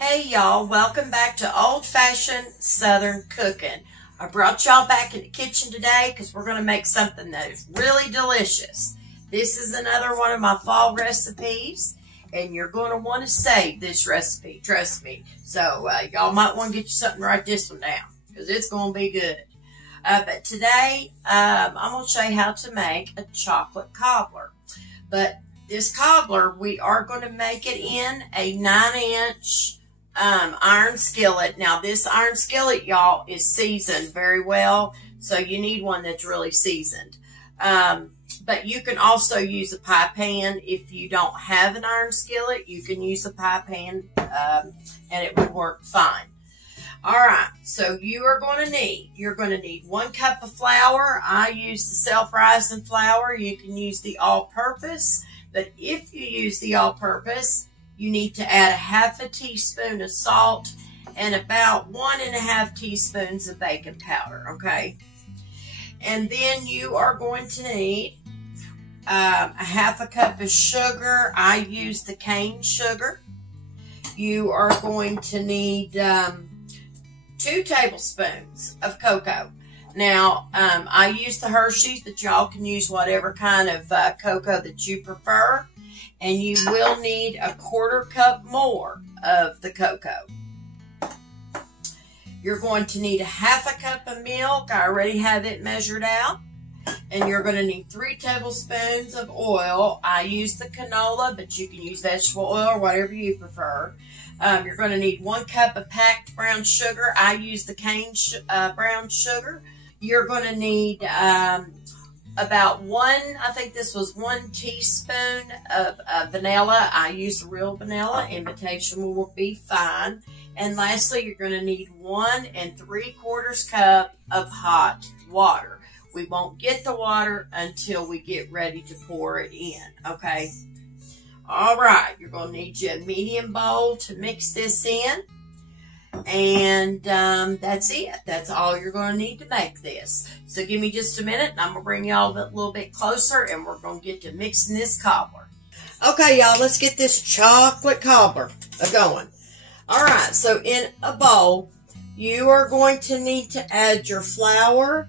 Hey y'all, welcome back to Old Fashioned Southern Cooking. I brought y'all back in the kitchen today because we're going to make something that is really delicious. This is another one of my fall recipes, and you're going to want to save this recipe, trust me. So y'all might want to get you something to write this one down because it's going to be good. But today I'm going to show you how to make a chocolate cobbler. But this cobbler, we are going to make it in a 9-inch iron skillet. Now this iron skillet, y'all, is seasoned very well, so you need one that's really seasoned. But you can also use a pie pan. If you don't have an iron skillet, you can use a pie pan and it would work fine. Alright, so you're going to need 1 cup of flour. I use the self-rising flour. You can use the all-purpose, but if you use the all-purpose, you need to add a 1/2 teaspoon of salt and about 1.5 teaspoons of baking powder, okay? And then you are going to need a 1/2 cup of sugar. I use the cane sugar. You are going to need 2 tablespoons of cocoa. Now, I use the Hershey's, but y'all can use whatever kind of cocoa that you prefer. And you will need a 1/4 cup more of the cocoa. You're going to need a 1/2 cup of milk. I already have it measured out. And you're going to need 3 tablespoons of oil. I use the canola, but you can use vegetable oil or whatever you prefer. You're going to need 1 cup of packed brown sugar. I use the cane brown sugar. You're going to need about 1 teaspoon of vanilla. I use real vanilla. Imitation will be fine. And lastly, you're going to need 1 3/4 cup of hot water. We won't get the water until we get ready to pour it in, okay? All right, you're going to need you a medium bowl to mix this in. And that's it. That's all you're going to need to make this. So give me just a minute and I'm going to bring y'all a little bit closer and we're going to get to mixing this cobbler. Okay, y'all, let's get this chocolate cobbler going. All right, so in a bowl, you are going to need to add your flour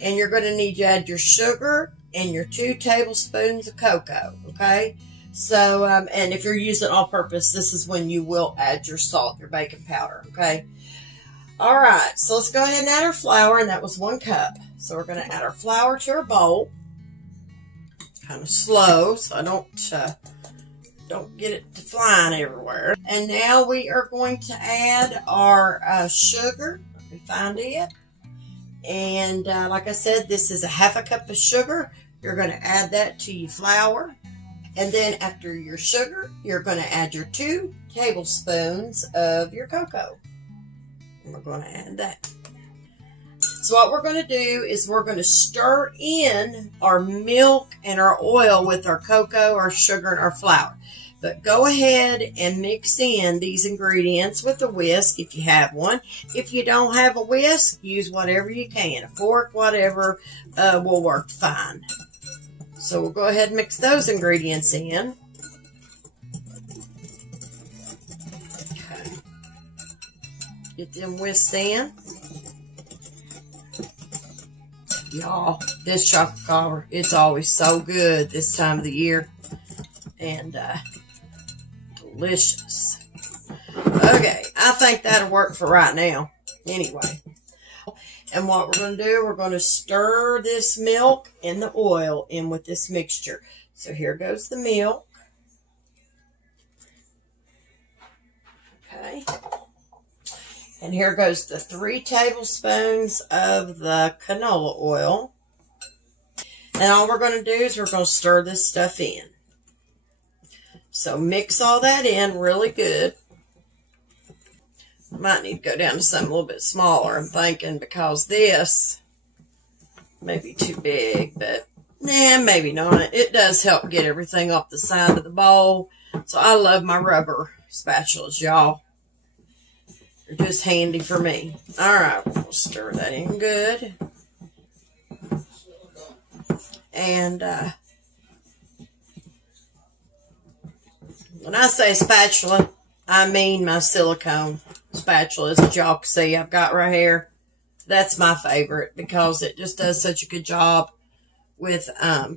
and you're going to need to add your sugar and your 2 tablespoons of cocoa, okay? So, and if you're using all-purpose, this is when you will add your salt, your baking powder, okay? All right, so let's go ahead and add our flour, and that was 1 cup. So we're going to add our flour to our bowl, kind of slow, so I don't get it to flying everywhere. And now we are going to add our sugar. Let me find it. And like I said, this is a 1/2 cup of sugar. You're going to add that to your flour. And then after your sugar, you're going to add your 2 tablespoons of your cocoa. And we're going to add that. So what we're going to do is we're going to stir in our milk and our oil with our cocoa, our sugar, and our flour. But go ahead and mix in these ingredients with a whisk if you have one. If you don't have a whisk, use whatever you can. A fork, whatever, will work fine. So we'll go ahead and mix those ingredients in. Okay. Get them whisked in. Y'all, this chocolate cobbler, it's always so good this time of the year. And delicious. Okay, I think that'll work for right now. Anyway. And what we're going to do, we're going to stir this milk and the oil in with this mixture. So here goes the milk. Okay. And here goes the 3 tablespoons of the canola oil. And all we're going to do is we're going to stir this stuff in. So mix all that in really good. Might need to go down to something a little bit smaller, I'm thinking, because this may be too big, but nah, maybe not. It does help get everything off the side of the bowl. So I love my rubber spatulas, y'all. They're just handy for me. All right, we'll stir that in good. And when I say spatula, I mean my silicone spatulas that y'all can see I've got right here. That's my favorite because it just does such a good job with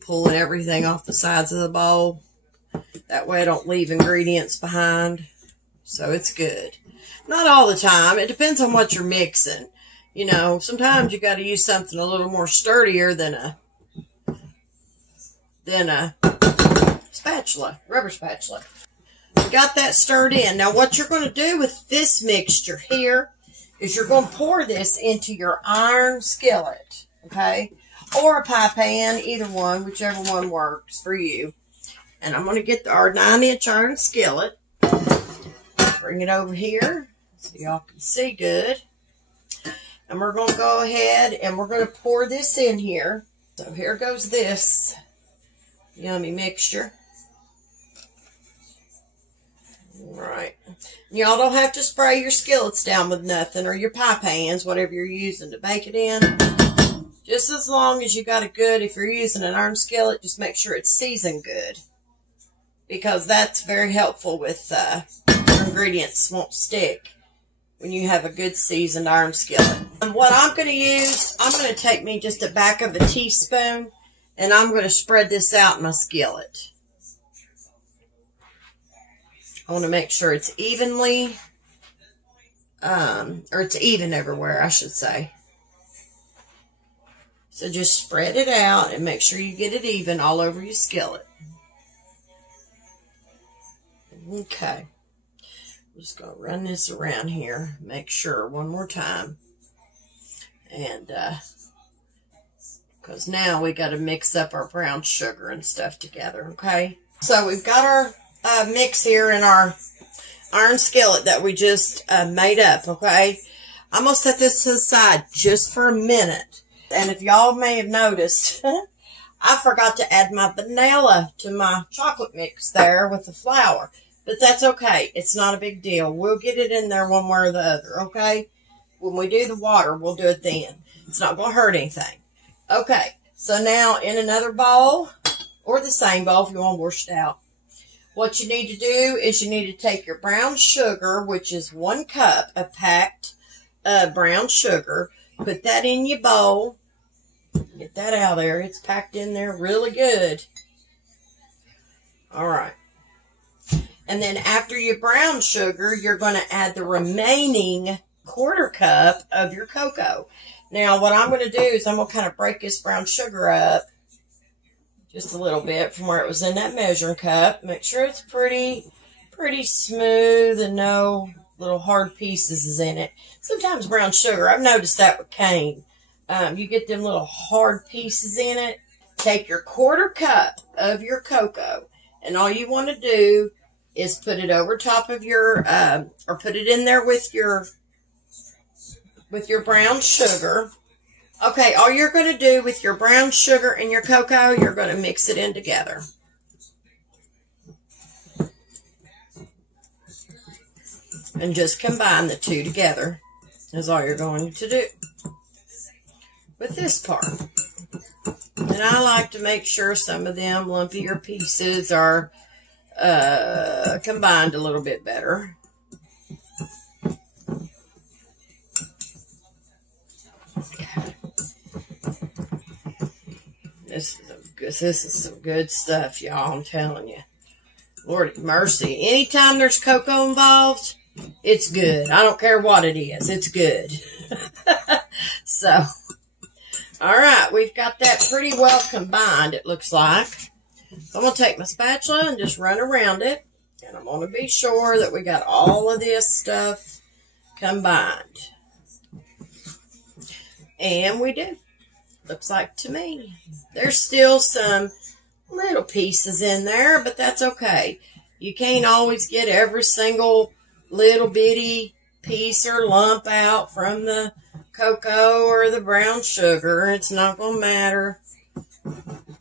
pulling everything off the sides of the bowl. That way I don't leave ingredients behind. So it's good. Not all the time. It depends on what you're mixing. You know, sometimes you got to use something a little more sturdier than a spatula, rubber spatula. We got that stirred in. Now what you're going to do with this mixture here is you're going to pour this into your iron skillet, okay? Or a pie pan, either one, whichever one works for you. And I'm going to get our 9-inch iron skillet. Bring it over here so y'all can see good. And we're going to go ahead and we're going to pour this in here. So here goes this yummy mixture. All right. Y'all don't have to spray your skillets down with nothing, or your pie pans, whatever you're using to bake it in. Just as long as you got a good, if you're using an iron skillet, just make sure it's seasoned good. Because that's very helpful with your ingredients won't stick when you have a good seasoned iron skillet. And what I'm going to use, I'm going to take me just the back of a teaspoon and I'm going to spread this out in my skillet. I want to make sure it's evenly, or it's even everywhere, I should say. So just spread it out and make sure you get it even all over your skillet. Okay. I'm just going to run this around here, make sure one more time. And, because now we got to mix up our brown sugar and stuff together, okay? So we've got our mix here in our iron skillet that we just made up, okay? I'm going to set this to the side just for a minute. And if y'all may have noticed, I forgot to add my vanilla to my chocolate mix there with the flour. But that's okay. It's not a big deal. We'll get it in there one way or the other, okay? When we do the water, we'll do it then. It's not going to hurt anything. Okay, so now in another bowl, or the same bowl if you want to wash it out, what you need to do is you need to take your brown sugar, which is 1 cup of packed brown sugar, put that in your bowl. Get that out of there. It's packed in there really good. All right. And then after your brown sugar, you're going to add the remaining 1/4 cup of your cocoa. Now, what I'm going to do is I'm going to kind of break this brown sugar up just a little bit from where it was in that measuring cup. Make sure it's pretty smooth and no little hard pieces is in it. Sometimes brown sugar, I've noticed that with cane. You get them little hard pieces in it. Take your 1/4 cup of your cocoa, and all you want to do is put it over top of your, or put it in there with your brown sugar. Okay, all you're going to do with your brown sugar and your cocoa, you're going to mix it in together. And just combine the two together is all you're going to do with this part. And I like to make sure some of them lumpier pieces are combined a little bit better. Okay. This is some good stuff, y'all, I'm telling you. Lord have mercy. Anytime there's cocoa involved, it's good. I don't care what it is. It's good. So, all right. We've got that pretty well combined, it looks like. So I'm going to take my spatula and just run around it. And I'm going to be sure that we got all of this stuff combined. And we do. Looks like to me. There's still some little pieces in there, but that's okay. You can't always get every single little bitty piece or lump out from the cocoa or the brown sugar. It's not going to matter.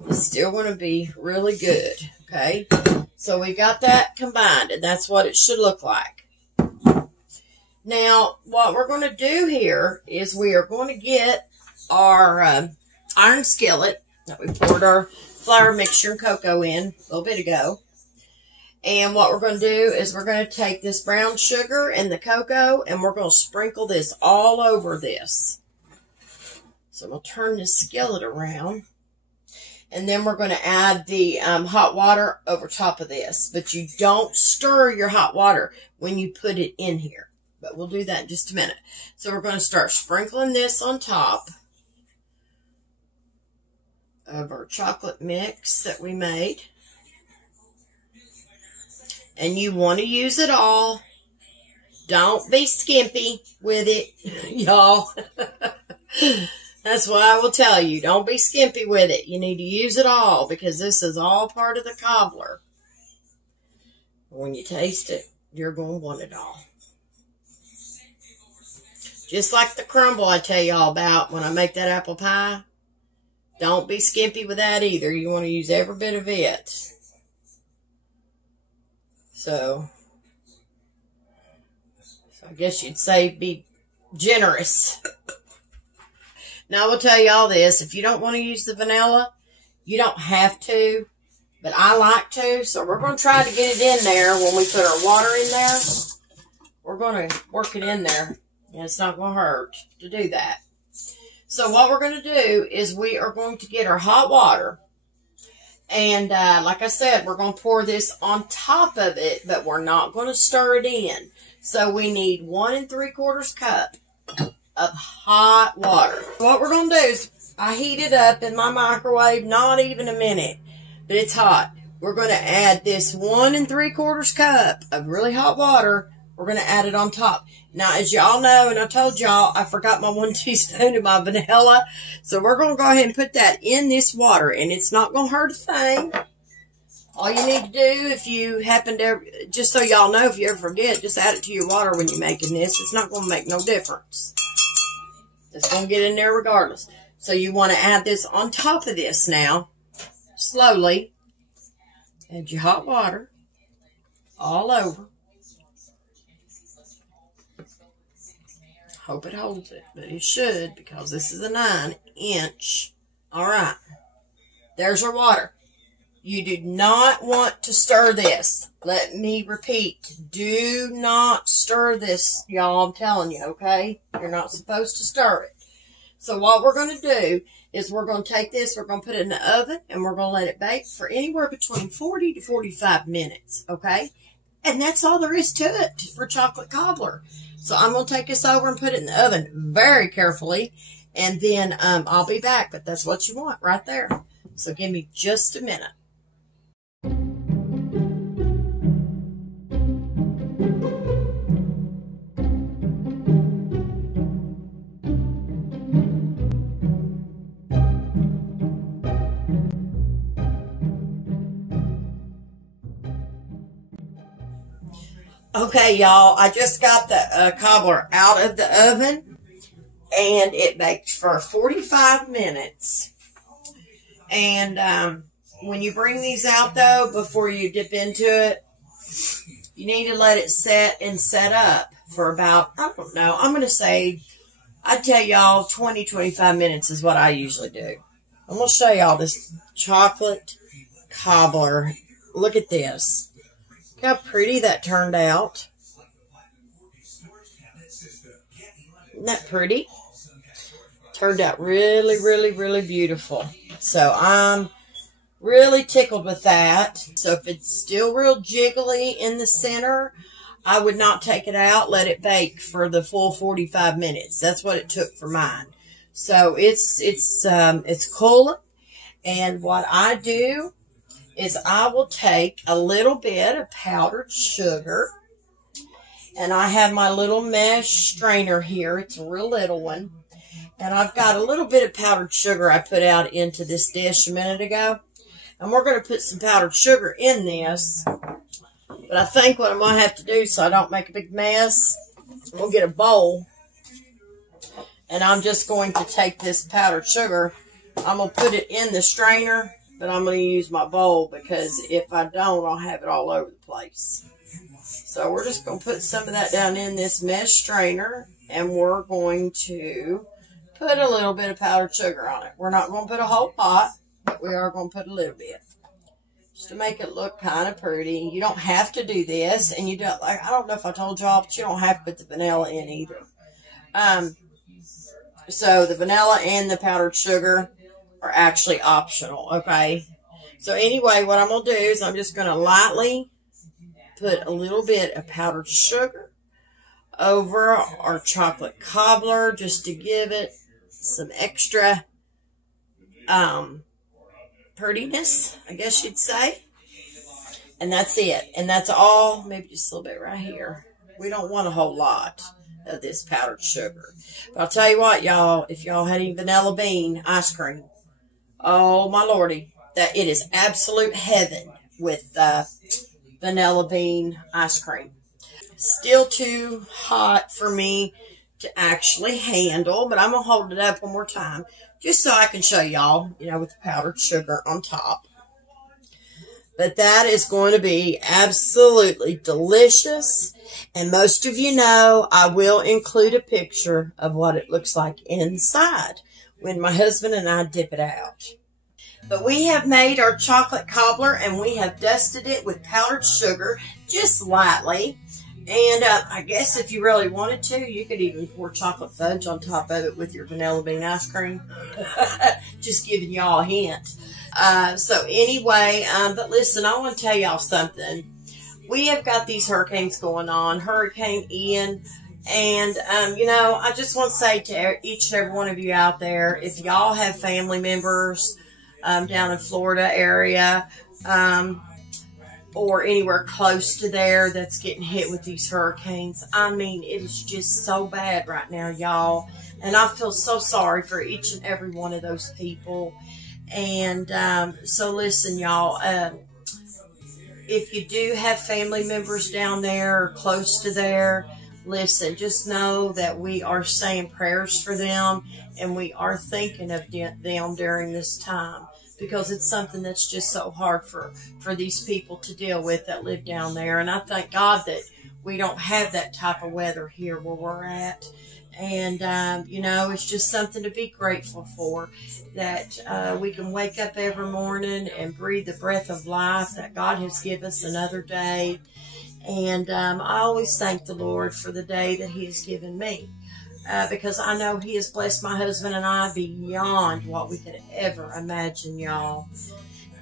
It's still going to be really good, okay? So we got that combined, and that's what it should look like. Now, what we're going to do here is we are going to get our iron skillet that we poured our flour mixture and cocoa in a little bit ago. And what we're going to do is we're going to take this brown sugar and the cocoa, and we're going to sprinkle this all over this. So I'm going to turn this skillet around. And then we're going to add the hot water over top of this. But you don't stir your hot water when you put it in here. But we'll do that in just a minute. So we're going to start sprinkling this on top of our chocolate mix that we made. And you want to use it all. Don't be skimpy with it, y'all. That's why I will tell you, don't be skimpy with it. You need to use it all because this is all part of the cobbler. When you taste it, you're going to want it all. Just like the crumble I tell y'all about when I make that apple pie. Don't be skimpy with that either. You want to use every bit of it. So I guess you'd say be generous. Now, I will tell y'all this. If you don't want to use the vanilla, you don't have to. But I like to. So we're going to try to get it in there when we put our water in there. We're going to work it in there. And it's not going to hurt to do that. So what we're going to do is we are going to get our hot water. And like I said, we're going to pour this on top of it, but we're not going to stir it in. So we need 1 3/4 cup of hot water. What we're going to do is I heat it up in my microwave, not even a minute, but it's hot. We're going to add this 1 3/4 cup of really hot water. We're going to add it on top. Now, as y'all know, and I told y'all, I forgot my 1 teaspoon of my vanilla. So we're going to go ahead and put that in this water, and it's not going to hurt a thing. All you need to do, if you happen to, just so y'all know, if you ever forget, just add it to your water when you're making this. It's not going to make no difference. It's going to get in there regardless. So you want to add this on top of this now, slowly. Add your hot water all over. Hope it holds it, but it should because this is a 9-inch. All right. There's our water. You do not want to stir this. Let me repeat. Do not stir this, y'all. I'm telling you, okay? You're not supposed to stir it. So what we're going to do is we're going to take this, we're going to put it in the oven, and we're going to let it bake for anywhere between 40 to 45 minutes, okay? And that's all there is to it for chocolate cobbler. So I'm going to take this over and put it in the oven very carefully. And then I'll be back. But that's what you want right there. So give me just a minute. Okay, y'all, I just got the cobbler out of the oven, and it baked for 45 minutes. And when you bring these out, though, before you dip into it, you need to let it set and set up for about, I don't know, I'm going to say, I'd tell y'all 20, 25 minutes is what I usually do. I'm going to show y'all this chocolate cobbler. Look at this. Look how pretty that turned out. Isn't that pretty? Turned out really, really, really beautiful. So I'm really tickled with that. So if it's still real jiggly in the center, I would not take it out. Let it bake for the full 45 minutes. That's what it took for mine. So it's cooling. And what I do is I will take a little bit of powdered sugar, and I have my little mesh strainer here. It's a real little one, and I've got a little bit of powdered sugar I put out into this dish a minute ago, and we're going to put some powdered sugar in this, but I think what I'm going to have to do so I don't make a big mess, I'm going to get a bowl, and I'm just going to take this powdered sugar, I'm going to put it in the strainer, but I'm going to use my bowl because if I don't, I'll have it all over the place. So we're just going to put some of that down in this mesh strainer, and we're going to put a little bit of powdered sugar on it. We're not going to put a whole pot, but we are going to put a little bit. just to make it look kind of pretty. You don't have to do this, and you don't, like, I don't know if I told y'all, but you don't have to put the vanilla in either. So the vanilla and the powdered sugar are actually optional, okay? So anyway, what I'm going to do is I'm just going to lightly put a little bit of powdered sugar over our chocolate cobbler just to give it some extra prettiness, I guess you'd say. And that's it. And that's all, maybe just a little bit right here. We don't want a whole lot of this powdered sugar. But I'll tell you what, y'all, if y'all had any vanilla bean ice cream, oh my lordy, that it is absolute heaven with vanilla bean ice cream. Still too hot for me to actually handle, but I'm going to hold it up one more time just so I can show y'all, you know, with the powdered sugar on top. But that is going to be absolutely delicious. And most of you know I will include a picture of what it looks like inside when my husband and I dip it out. But we have made our chocolate cobbler and we have dusted it with powdered sugar just lightly. And I guess if you really wanted to, you could even pour chocolate fudge on top of it with your vanilla bean ice cream. Just giving y'all a hint. So anyway, but listen, I want to tell y'all something. We have got these hurricanes going on, Hurricane Ian. And, you know, I just want to say to each and every one of you out there, if y'all have family members down in Florida area, or anywhere close to there that's getting hit with these hurricanes. I mean, it is just so bad right now, y'all. And I feel so sorry for each and every one of those people. And so listen, y'all, if you do have family members down there or close to there, listen, just know that we are saying prayers for them and we are thinking of them during this time. Because it's something that's just so hard for these people to deal with that live down there. And I thank God that we don't have that type of weather here where we're at. And, you know, it's just something to be grateful for, that we can wake up every morning and breathe the breath of life, that God has given us another day. And I always thank the Lord for the day that He has given me. Because I know He has blessed my husband and I beyond what we could ever imagine, y'all.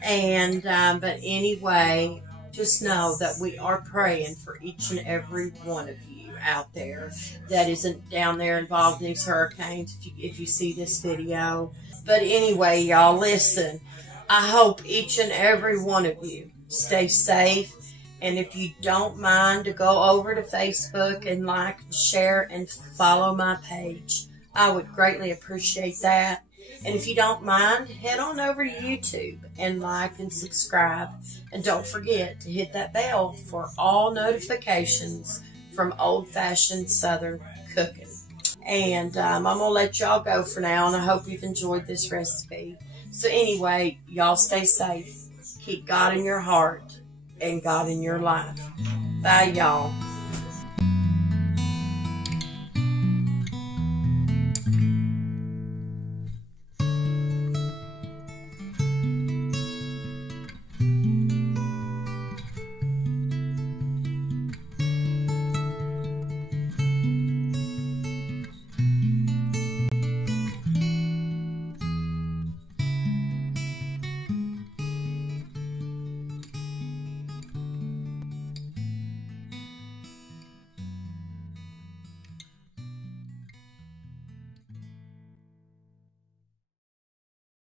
And, but anyway, just know that we are praying for each and every one of you out there that isn't down there involved in these hurricanes, if you see this video. But anyway, y'all, listen, I hope each and every one of you stay safe. And if you don't mind to go over to Facebook and like, share, and follow my page, I would greatly appreciate that. And if you don't mind, head on over to YouTube and like and subscribe. And don't forget to hit that bell for all notifications from Old Fashioned Southern Cooking. And I'm going to let y'all go for now, and I hope you've enjoyed this recipe. So anyway, y'all stay safe. Keep God in your heart and God in your life. Bye, y'all.